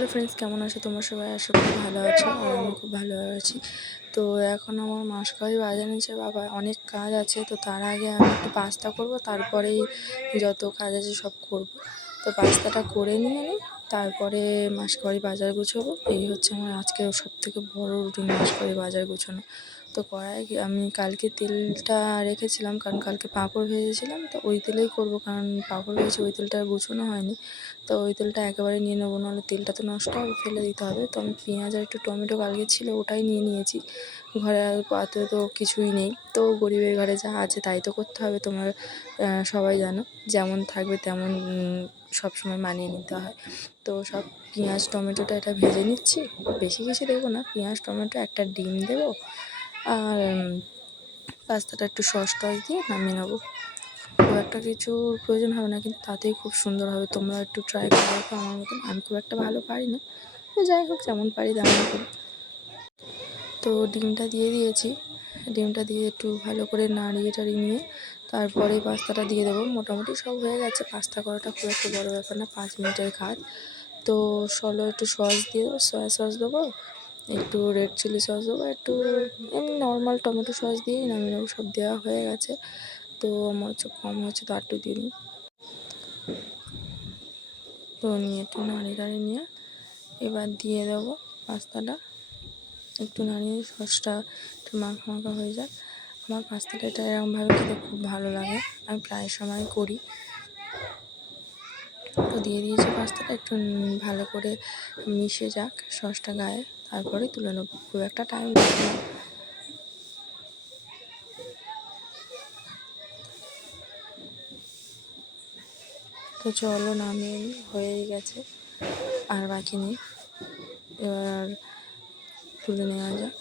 Hello friends কেমন আছো? তোমার সবাই? আশা করি ভালো আছো আর আমি খুব ভালো আছি। তো এখন আমার মাসকাবারি বাজার নিচে বাবা অনেক কাজ আছে, তো তার আগে আমি একটু পাস্তা করব, তারপরেই যত কাজ আছে সব করব। তো পাস্তাটা করে নিয়ে নিই তারপরে মাসকাবারি বাজার গুছোবো। এই হচ্ছে আমার আজকের সব থেকে বড় রুটিন মাসকাবারি বাজার গুছানো। তো কড়াই আমি কালকে তেলটা রেখেছিলাম, কারণ কালকে পাঁপড় ভেজেছিলাম, তো ওই তেলেই করব, কারণ পাঁপড় ভেজেছি ওই তেলটা গুছোনো হয়নি। তো ওই তেলটা একেবারে নিয়ে নেব, নাহলে তেলটা তো নষ্ট হবে, ফেলে দিতে হবে। তো আমি পেঁয়াজ আর একটু টমেটো কালকে ছিল, ওটাই নিয়ে নিয়েছি। ঘরে আর পাতে তো কিছুই নেই। তো গরিবের ঘরে যা আছে তাই তো করতে হবে, তোমার সবাই জানো। যেমন থাকবে তেমন সব সময় মানিয়ে নিতে হয়। তো সব পেঁয়াজ, টমেটোটা এটা ভেজে নিচ্ছি। বেশি কিছু দেবো না, পেঁয়াজ, টমেটো, একটা ডিম দেবো। আর পাস্তাটা একটু সস টস দিয়ে নামিয়ে নেব। খুব একটা কিছুর প্রয়োজন হবে না, কিন্তু তাতেই খুব সুন্দর হবে। তোমরা একটু ট্রাই করে দেখো আমার মতন। আমি খুব একটা ভালো পারি না। তো যাই হোক, যেমন পারি তেমন করি। তো ডিমটা দিয়ে দিয়েছি। ডিমটা দিয়ে একটু ভালো করে নাড়িয়ে টাড়িয়ে নিয়ে তারপরে পাস্তাটা দিয়ে দেবো। মোটামুটি সব হয়ে গেছে। পাস্তা করাটা খুব একটা বড়ো ব্যাপার না, পাঁচ মিনিটের কাজ তো সলো একটু সস দিয়ে দেবো। সয়া সস দেবো। একটু রেড চিলি সস দেবো। একটু এমনি নর্মাল টমেটো সস দিয়েই নামিয়ে নেব। সব দেওয়া হয়ে গেছে। তো আমার হচ্ছে কম হচ্ছে তো আটটু দিয়ে নিই তো নিয়ে একটু নাড়িয়ে টাড়িয়ে নিয়ে এবার দিয়ে দেবো পাস্তাটা। একটু নাড়িয়ে সসটা একটু মাখা মাখা হয়ে যায় আমার পাস্তাটা এটা এরকমভাবে খেতে খুব ভালো লাগে। আমি প্রায় সময় করি। তো দিয়ে দিয়েছি পাস্তাটা, একটু ভালো করে মিশে যাক সসটা গায়ে, তারপরে তুলে নেব। খুব একটা টাইম তো চলো নামিয়ে হয়েই গেছে আর বাকি নেই। এবার তুলে নেওয়া যাক।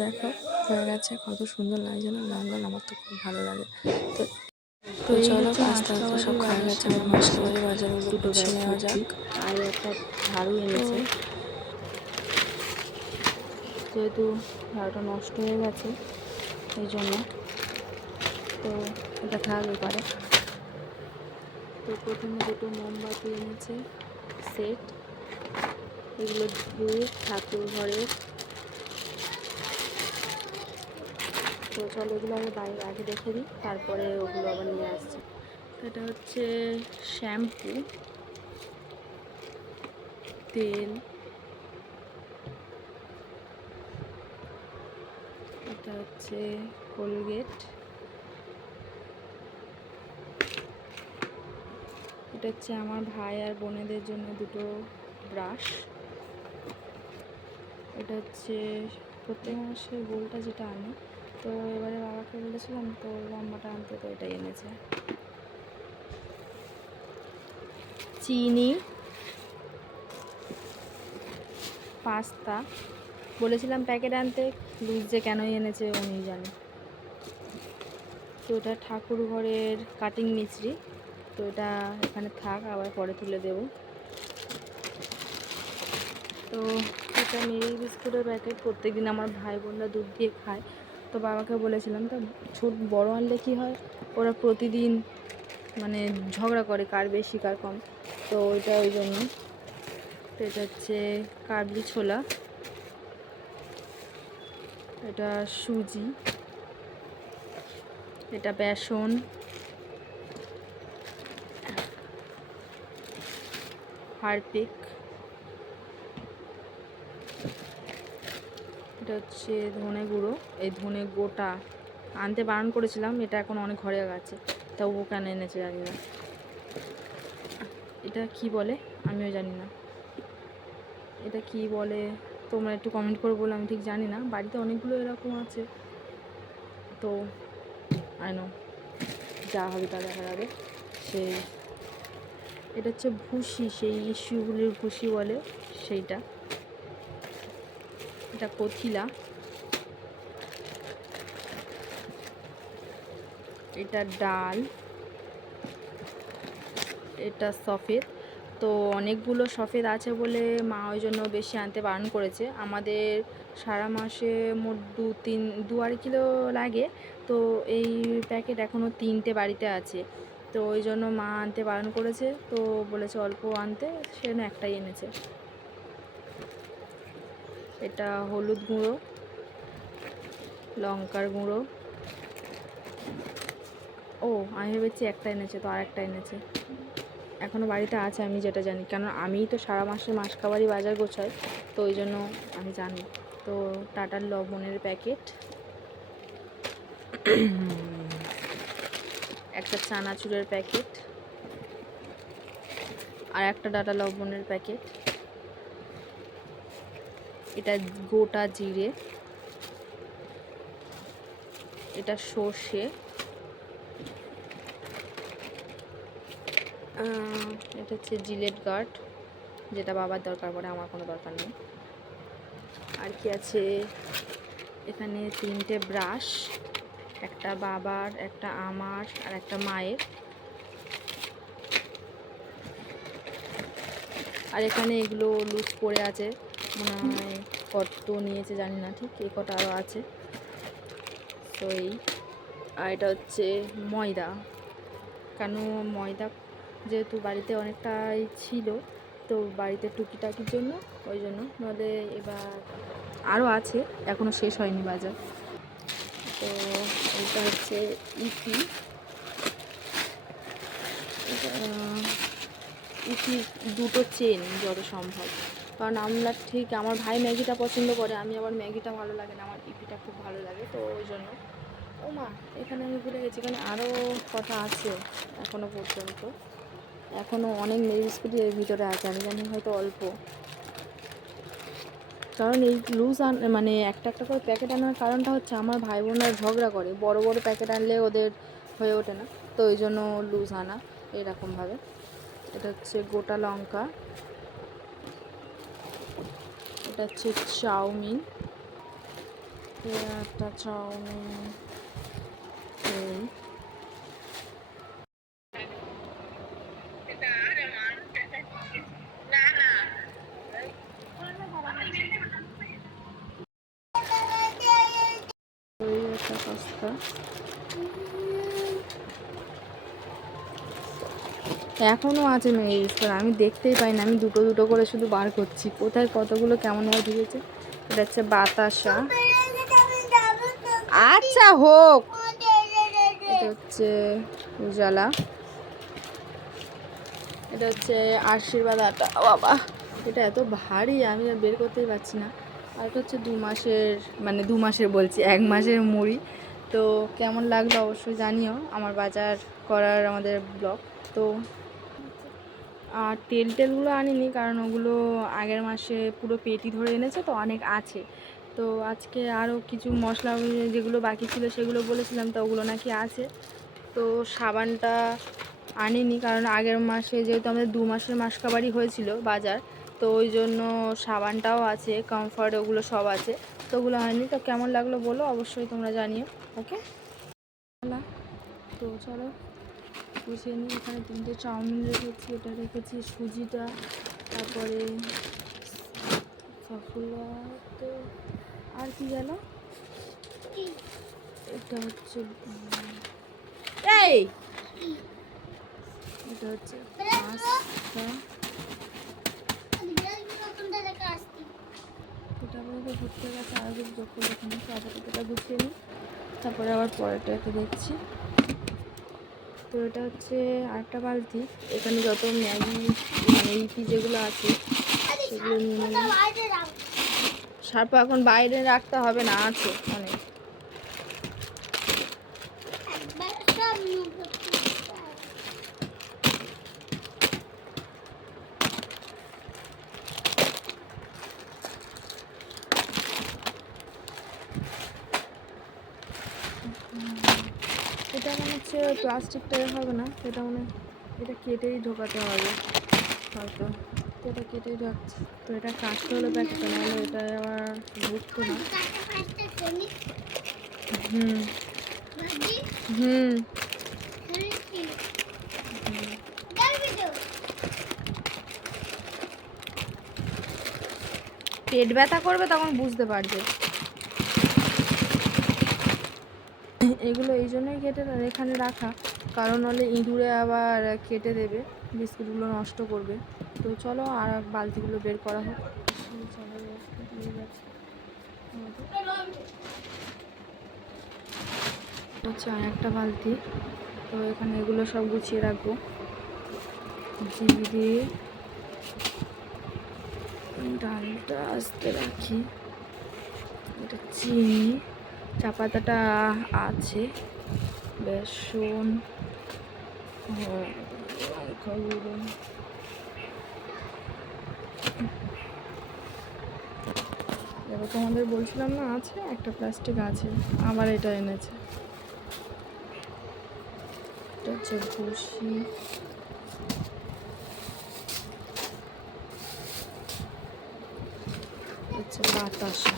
দেখো হয়ে গেছে কত সুন্দর লাগছে না লাল আমার তো খুব ভালো লাগে। তো তো চলো আস্তে আস্তে সব খাওয়া গেছে আমার বাজারে দুটো নেওয়া যাক। আর একটা ঝাড়ু এনেছে। যেহেতু ঝাড়ুটা নষ্ট হয়ে গেছে এই জন্য। তো এটা থাক এবারে তো প্রথমে দুটো মোমবাতি এনেছে, সেট। এগুলো ধূপ ঠাকুর ঘরের তো চলো এগুলো আমি বাইরে আগে দেখে দিই, তারপরে ওগুলো আবার নিয়ে আসছি। এটা হচ্ছে শ্যাম্পু, তেল। এটা হচ্ছে কোলগেট। এটা হচ্ছে আমার ভাই আর বোনেদের জন্য দুটো ব্রাশ। এটা হচ্ছে প্রত্যেক মাসে গোলটা যেটা আনে। তো এবারে বাবাকে বলেছিলাম তো লম্বাটা আনতে তো এটাই এনেছে। চিনি, পাস্তা। বলেছিলাম প্যাকেট আনতে, লুজ যে কেনই এনেছে উনি জানে তো এটা ঠাকুর ঘরের কাটিং মিচড়ি তো এটা এখানে থাক, আবার পরে তুলে দেব। তো এটা মেরি বিস্কুটের প্যাকেট। প্রত্যেকদিন আমার ভাই বোনরা দুধ দিয়ে খায়। তো বাবাকে বলেছিলাম, তো ছোট, বড় আনলে কী হয়? ওরা প্রতিদিন মানে ঝগড়া করে, কার বেশি, কার কম। তো ওইটা ওই জন্য। তো এটা হচ্ছে কাবলি ছোলা। এটা সুজি। এটা বেসন। হারপিক এটা হচ্ছে ধনে গুঁড়ো। এই ধনে গোটা আনতে বারণ করেছিলাম, এটা এখন অনেক ঘরে গেছে তাও ও কেন এনেছে জানি না। এটা কি বলে? আমিও জানি না। এটা কি বলে? তোমরা একটু কমেন্ট করে বলে, আমি ঠিক জানি না। বাড়িতে অনেকগুলো এরকম আছে। তো আইনো যা হবে তা দেখা যাবে সেই এটা হচ্ছে ভুসি, সেই ইস্যুগুলির ভুসি বলে সেইটা। এটা কথিলা। এটা ডাল। এটা সফেদ। তো অনেকগুলো সফেদ আছে বলে মা ওই জন্য বেশি আনতে বারণ করেছে। আমাদের সারা মাসে মোট দু, তিন, দু আড়াই কিলো লাগে। তো এই প্যাকেট এখনও তিনটে বাড়িতে আছে। তো ওই জন্য মা আনতে বারণ করেছে, তো বলেছে অল্প আনতে সেজন্য একটাই এনেছে। এটা হলুদ গুঁড়ো, লঙ্কার গুঁড়ো। ও, আমি ভেবেছি একটা এনেছে, তো আর একটা এনেছে। এখনও বাড়িতে আছে, আমি যেটা জানি। কেন আমিই তো সারা মাসে মাস খাবারই বাজার গোছাই, তো ওই জন্য আমি জানি। তো টাটার লবণের প্যাকেট। একটা চানা চানাচুরের প্যাকেট আর একটা ডাটা লবণের প্যাকেট। এটা গোটা জিরে। এটা সর্ষে। এটা হচ্ছে জিলেট গার্ড, যেটা বাবার দরকার পড়ে, আমার কোনো দরকার নেই। আর কি আছে? এখানে তিনটে ব্রাশ। একটা বাবার, একটা আমার আর একটা মায়ের। আর এখানে এগুলো লুজ পড়ে আছে, মনে হয় কত নিয়েছে জানি না, ঠিক এ কটা আরও আছে। তো এই, আর এটা হচ্ছে ময়দা। কেন ময়দা? যেহেতু বাড়িতে অনেকটাই ছিল, তো বাড়িতে টুকিটাকির জন্য, ওই জন্য। নাহলে এবার আরও আছে এখনও শেষ হয়নি বাজার। তো এটা হচ্ছে ইপি। এটা ইপি দুটো চেন যত সম্ভব। কারণ আমরা ঠিক, আমার ভাই ম্যাগিটা পছন্দ করে, আমি আবার ম্যাগিটা ভালো লাগে না, আমার ইপিটা খুব ভালো লাগে, তো ওই জন্য। ও মা, এখানে আমি ভুলে গেছি, এখানে আরও কথা আছে এখনও পর্যন্ত। এখনও অনেক মেরি বিস্কুটই এর ভিতরে আছে, আমি জানি হয়তো অল্প। কারণ এই লুজ আন মানে একটা একটা করে প্যাকেট আনার কারণটা হচ্ছে আমার ভাই বোনরা ঝগড়া করে। বড় বড় প্যাকেট আনলে ওদের হয়ে ওঠে না। তো ওই জন্য লুজ আনা এরকমভাবে। এটা হচ্ছে গোটা লঙ্কা। এটা হচ্ছে চাউমিন। একটা চাউমিন পাস্তা এখনও আছে মেয়ে বিস্কুট আমি দেখতেই পাই না, আমি দুটো দুটো করে শুধু বার করছি। কোথায় কতগুলো কেমনভাবে ঢুকেছে এটা হচ্ছে বাতাসা। আচ্ছা হোক। এটা হচ্ছে উজালা। এটা হচ্ছে আশীর্বাদ আটা। বাবা, এটা এত ভারী, আমি বের করতেই পারছি না। আর এটা হচ্ছে দু মাসের মানে দু মাসের বলছি, এক মাসের মুড়ি। তো কেমন লাগল অবশ্যই জানিও আমার বাজার করার আমাদের ব্লগ। তো, আর তেল টেলগুলো আনিনি কারণ ওগুলো আগের মাসে পুরো পেটি ধরে এনেছে তো অনেক আছে। তো আজকে আরও কিছু মশলা যেগুলো বাকি ছিল সেগুলো বলেছিলাম তো ওগুলো নাকি আছে। তো সাবানটা আনিনি কারণ আগের মাসে যেহেতু আমাদের দু মাসের মাস খাবারই হয়েছিল বাজার, তো ওই জন্য সাবানটাও আছে কমফর্ট ওগুলো সব আছে। তো ওগুলো হয়নি তো কেমন লাগল বলো অবশ্যই তোমরা জানিও ওকে? তো চলো বসিয়ে নিই এখানে তিনটে চাউমিন রেখেছি এটা রেখেছি সুজিটা তারপরে সফুলা তো আর কি গেল এটা হচ্ছে এই! এটা হচ্ছে পাঁচটা আমাদের ঘুরতে গেছে কিছু যোগ করে এখানে তো আপাতত এটা গুছিয়ে নিই তারপরে আবার পরেরটাকে দেখছি। তো এটা হচ্ছে আরেকটা বালতি। এখানে যত ম্যাগি মানে ইপি যেগুলো আছে, সেগুলো নিয়ে এখন বাইরে রাখতে হবে না, আছে অনেক এটা মনে হচ্ছে প্লাস্টিকটা হবে না সেটা মনে এটা কেটেই ঢোকাতে হবে। হয়তো এটা কেটেই ঢাকছে তো এটা কাটতে হলে প্যাকেটটা নাহলে এটা আবার ঢুকতো না। হুম। হুম। পেট ব্যথা করবে তখন বুঝতে পারবে। এগুলো এই জন্যই কেটে এখানে রাখা। কারণ হলে ইঁদুরে আবার কেটে দেবে, বিস্কুটগুলো নষ্ট করবে। তো চলো আর বালতিগুলো বের করা হোক। হচ্ছে আর একটা বালতি। তো এখানে এগুলো সব গুছিয়ে রাখব। দিয়ে দিয়ে ডালটা আস্তে রাখি। এটা চিনি। চা পাতাটা আছে। বেসন লঙ্কা এবার তোমাদের বলছিলাম না, আছে একটা প্লাস্টিক আছে, আবার এটা এনেছে। এটা হচ্ছে বাতাসা।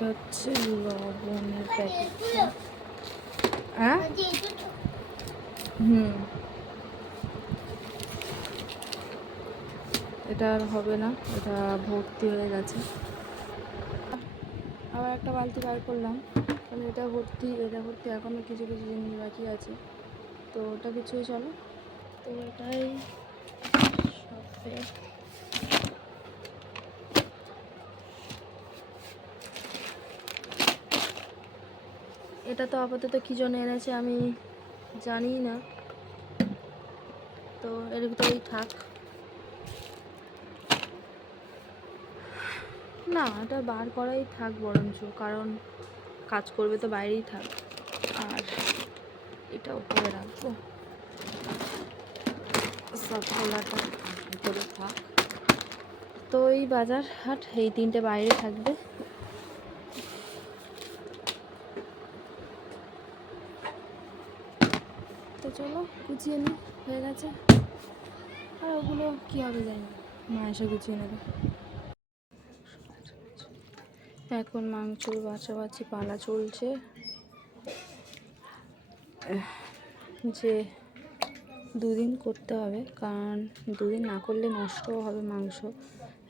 এটা হচ্ছে লবণের প্যাকেট হ্যাঁ? হুম। এটা আর হবে না এটা ভর্তি হয়ে গেছে। আবার একটা বালতি বার করলাম কারণ এটা ভর্তি এটা ভর্তি এখনও কিছু কিছু জিনিস বাকি আছে। তো ওটা কিছুই চলো। তো এটাই সবে। এটা তো আপাতত কী জন্য এনেছে আমি জানি না তো এর ভিতরেই থাক। না, এটা বার করাই থাক বরঞ্চ, কারণ কাজ করবে তো বাইরেই থাক। আর এটা উপরে রাখব। সব খোলাটা ভিতরে থাক। তো এই বাজার হাট, এই তিনটে বাইরে থাকবে তো চলো গুছিয়ে নিই হয়ে গেছে। আর ওগুলো কী হবে জানি মা এসে গুছিয়ে নেবে। এখন মাংসর বাছাবাছি পালা চলছে। যে দুদিন করতে হবে, কারণ দুদিন না করলে নষ্টও হবে মাংস।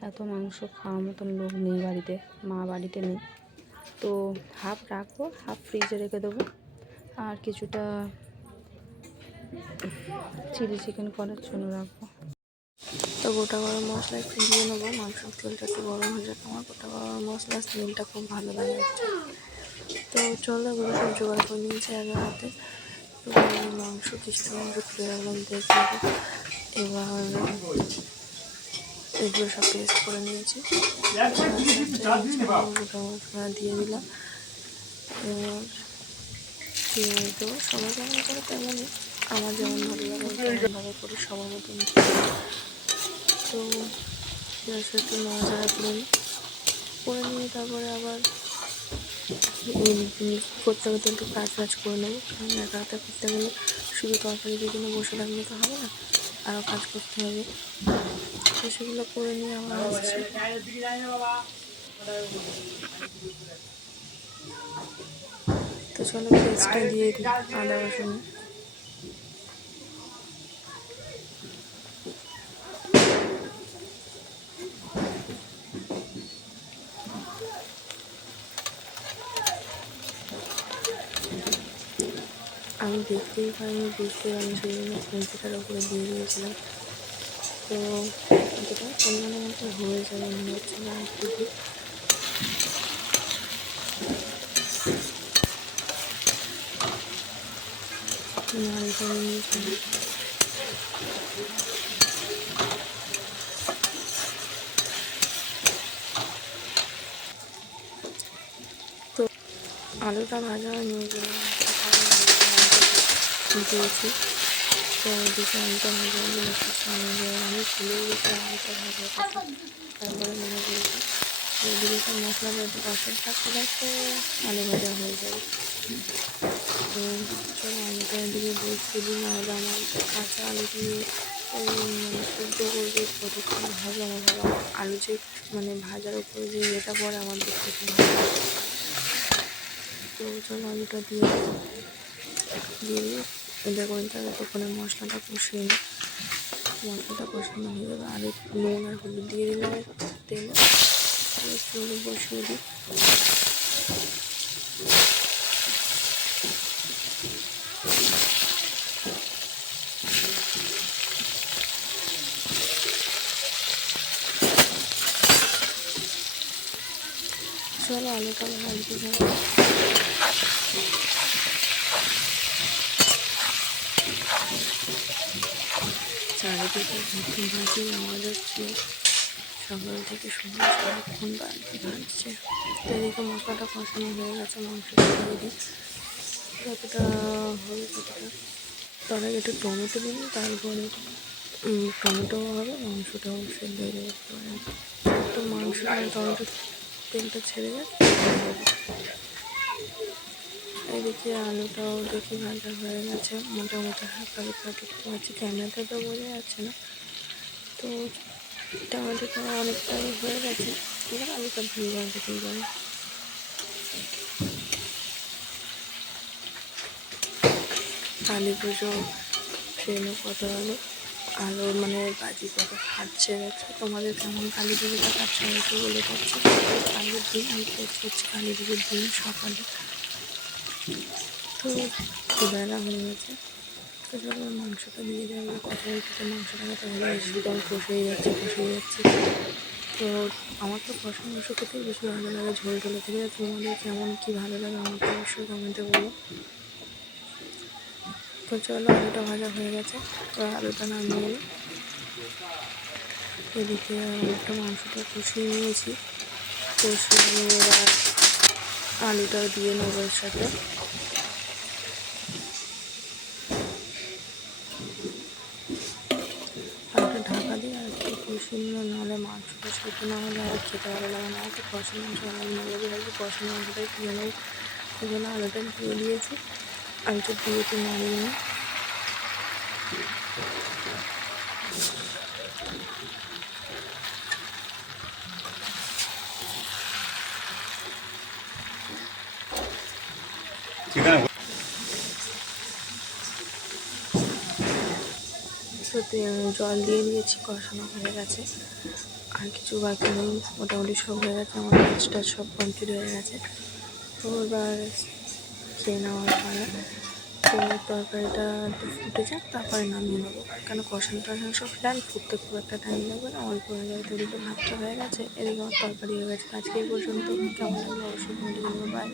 এত মাংস খাওয়ার মতন লোক নেই বাড়িতে, মা বাড়িতে নেই। তো হাফ রাখব হাফ ফ্রিজে রেখে দেবো। আর কিছুটা চিলি চিকেন করার জন্য রাখব। তো গোটা গরম মশলা একটু দিয়ে নেব। মাংসের তেলটা একটু গরম হয়ে যাবে আমার। গোটা গরম মশলা স্মেলটা খুব ভালো লাগে তো চলো এগুলো সব জোগাড় করে নিয়েছি আগে হাতে। মাংস, কিছুটা মাংস তুলে রাখলাম দেখে এবার এগুলো সব পেস্ট করে নিয়েছি। গোটা মশলা দিয়ে দিলাম। এবার দিয়ে দেবো। সবাই যেমন করে তেমনই। আমার যেমন ভালো লাগে তেমনভাবে করি, সবার মতন তো গ্যাসে একটু নাড়াচাড়া করে নিই করে নিয়ে তারপরে আবার করতে করতে একটু কাজ বাজ করে নেব। কারণ একা হাতে করতে গেলে শুধু তরকারি দিয়ে বসে থাকলে তো হবে না আরও কাজ করতে হবে। তো সেগুলো করে নিয়ে আমার আসছি। তো চলো দিয়ে দিই আদা রসুন আমি দেখতেই পাইনি, বুঝতে পারিনি সেই জন্য খুঁজিটার ওপরে দিয়ে দিয়েছিলাম। তো এটা পরিমাণের মতো হয়ে যাবে মনে হচ্ছে না একটু তো আলুটা ভাজা নিয়ে গেলাম দিয়েছি। তো আলুটা হয়ে আমি গেছি আলুটা ভাজা তারপরে মনে করেছি এদিকে মশলা একটু কষার থাকতে থাকতে আলু ভাজা হয়ে যাবে। তো চলো আলুটা এদিকে দিই নাহলে আমার কাঁচা আলু দিয়ে মানে করবে, কতক্ষণ আমার ভালো আলু যে মানে ভাজার উপরে যে এটা পড়ে আমার দেখতে। তো চলো আলুটা দিয়ে দিয়ে দেখুন তাহলে তখন মশলাটা কষিয়ে নিই। মশলাটা কষানো হয়ে যাবে আর নুন আর হলুদ দিয়ে দিলাম তেল। একটু বসিয়ে দিই। চলো আলুটা ভাজতে যাব যাই চারিদিকে ভর্তি ভাজি আমাদের প্রিয় সকাল থেকে সন্ধ্যা সারাক্ষণ বাড়িতে তো এদিকে মশলাটা কষানো হয়ে গেছে মাংসটা দিয়ে যতটা হবে ততটা। তার আগে একটু টমেটো দিন তারপরে উম, টমেটো হবে মাংসটাও সেদ্ধ হয়ে যাবে। তো মাংস আর টমেটো তেলটা ছেড়ে যায় এদিকে আলুটাও দেখি ভাজা হয়ে গেছে। মোটামুটি হালকা হালকা দেখতে পাচ্ছি ক্যামেরাতে তো বোঝা যাচ্ছে না। তো টমেটোটা অনেকটাই হয়ে গেছে। এবার আলুটা ভেজে দিতেই পারে কালী পুজো ট্রেনে কত আলো আলো মানে বাজি কত ফাটছে দেখছ? তোমাদের কেমন কালী পুজোটা কাটছে বলে পাচ্ছি কালীর দিন আমি কালী পুজোর দিন সকালে তো বেলা হয়ে গেছে। তো চলো, মাংসটা দিয়ে দেবো কথা বলতে মাংসটা তাহলে বেশিটাও কষেই যাচ্ছে কষেই যাচ্ছে। তো আমার তো কষা মাংস খেতেই বেশি ভালো লাগে, ঝোল ঝোলে থেকে। তোমাদের কেমন, কী ভালো লাগে আমাকে অবশ্যই কমেন্টে বলো। তো চলো, আলুটা ভাজা হয়ে গেছে। তো আলুটা নামিয়ে এলো এদিকে অনেকটা মাংসটা কষিয়ে নিয়েছি। কষিয়ে নিয়ে আলুটা দিয়ে নেব এর সাথে আলুটা ঢাকা দিয়ে আর একটু নিলে নাহলে মাংসটা সেদ্ধ না হলে আর খেতে ভালো লাগে না। একটু কষা মাংস আমার নেব ভাবছি কষা মাংসটাই তুলে নেব জন্য আলুটা দিয়ে দিয়েছি। আলুটা দিয়ে একটু নাড়িয়ে নিই। সত্যি আমি জল দিয়ে দিয়েছি কষানো হয়ে গেছে। আর কিছু বাকি নেই, মোটামুটি সব হয়ে গেছে, আমার কাজটা সব কমপ্লিট হয়ে গেছে। তো এবার খেয়ে নেওয়ার পালা তো তরকারিটা একটু ফুটে যাক, তারপরে নামিয়ে নেব। কেন কষানো টষানো সব প্ল্যান ফুটতে খুব একটা টাইম লাগবে না, অল্প হয়ে যাবে তো ভাতটা হয়ে গেছে। এদিকে আমার তরকারি হয়ে গেছে আজকে এই পর্যন্ত কেমন লাগল অবশ্যই বাই